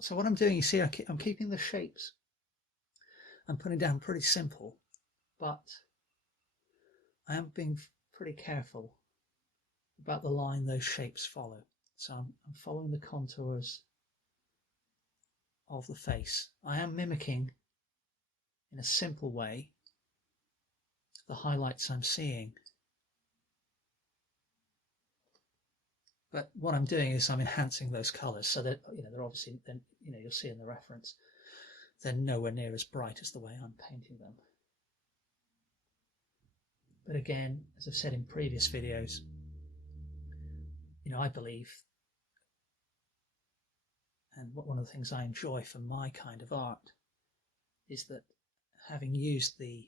So what I'm doing, you see, I'm keeping the shapes I'm putting down pretty simple, but I am being pretty careful about the line those shapes follow. So I'm following the contours of the face. I am mimicking in a simple way the highlights I'm seeing. But what I'm doing is I'm enhancing those colors so that, they're obviously, then, you'll see in the reference, they're nowhere near as bright as the way I'm painting them. But again, as I've said in previous videos, I believe, and one of the things I enjoy for my kind of art is that having used the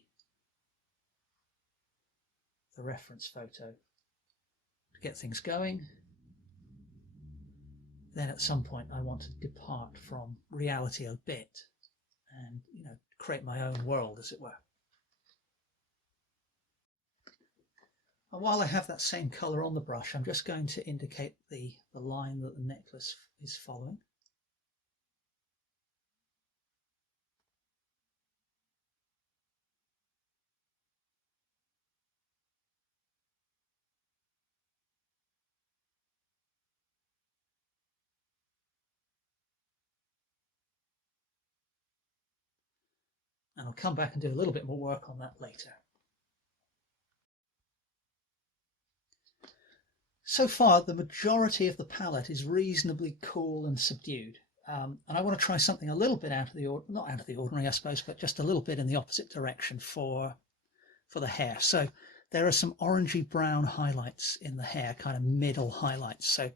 reference photo to get things going, then at some point I want to depart from reality a bit and create my own world, as it were. And while I have that same color on the brush, I'm just going to indicate the line that the necklace is following. And I'll come back and do a little bit more work on that later. So far, the majority of the palette is reasonably cool and subdued. And I want to try something a little bit not out of the ordinary, I suppose, but just a little bit in the opposite direction for the hair. So there are some orangey brown highlights in the hair, kind of middle highlights. So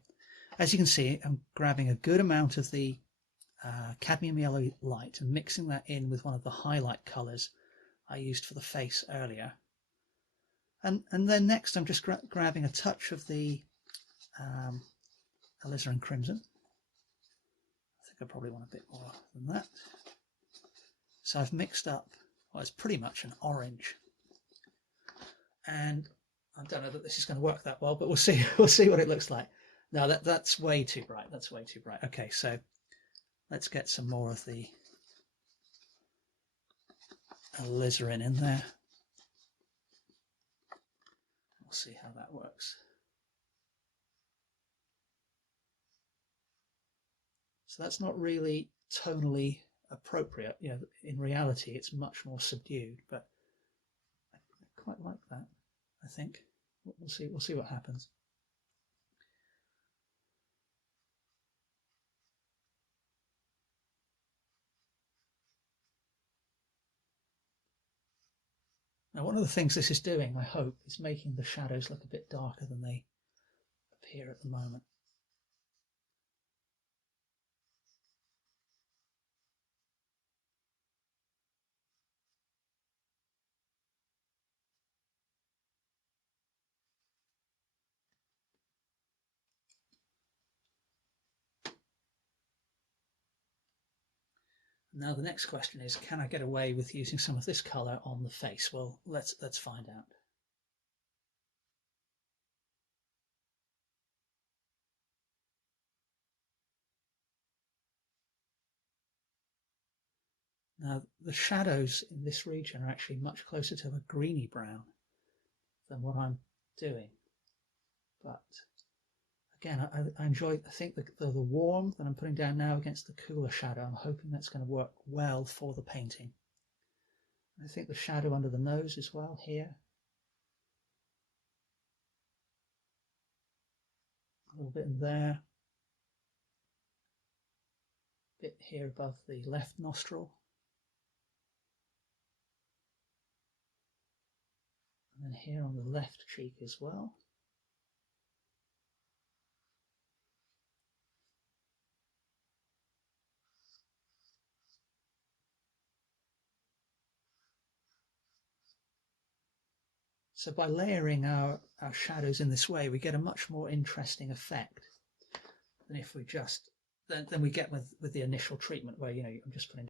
as you can see, I'm grabbing a good amount of the cadmium yellow light and mixing that in with one of the highlight colors I used for the face earlier. And then next I'm just grabbing a touch of the alizarin crimson. I think I probably want a bit more than that. So I've mixed up, well, it's pretty much an orange. And I don't know that this is going to work that well, but we'll see what it looks like. No, that's way too bright. That's way too bright. Okay, so let's get some more of the alizarin in there. We'll see how that works. So that's not really tonally appropriate. In reality, it's much more subdued, but I quite like that, I think. We'll see what happens. Now, one of the things this is doing, I hope, is making the shadows look a bit darker than they appear at the moment. Now the next question is, can I get away with using some of this color on the face? Well, let's find out. Now the shadows in this region are actually much closer to a greeny brown than what I'm doing. But again, I enjoy, I think the warm that I'm putting down now against the cooler shadow, I'm hoping that's going to work well for the painting. I think the shadow under the nose as well here. A little bit in there. A bit here above the left nostril. And then here on the left cheek as well. So by layering our shadows in this way, we get a much more interesting effect than if we just, than we get with the initial treatment where, I'm just putting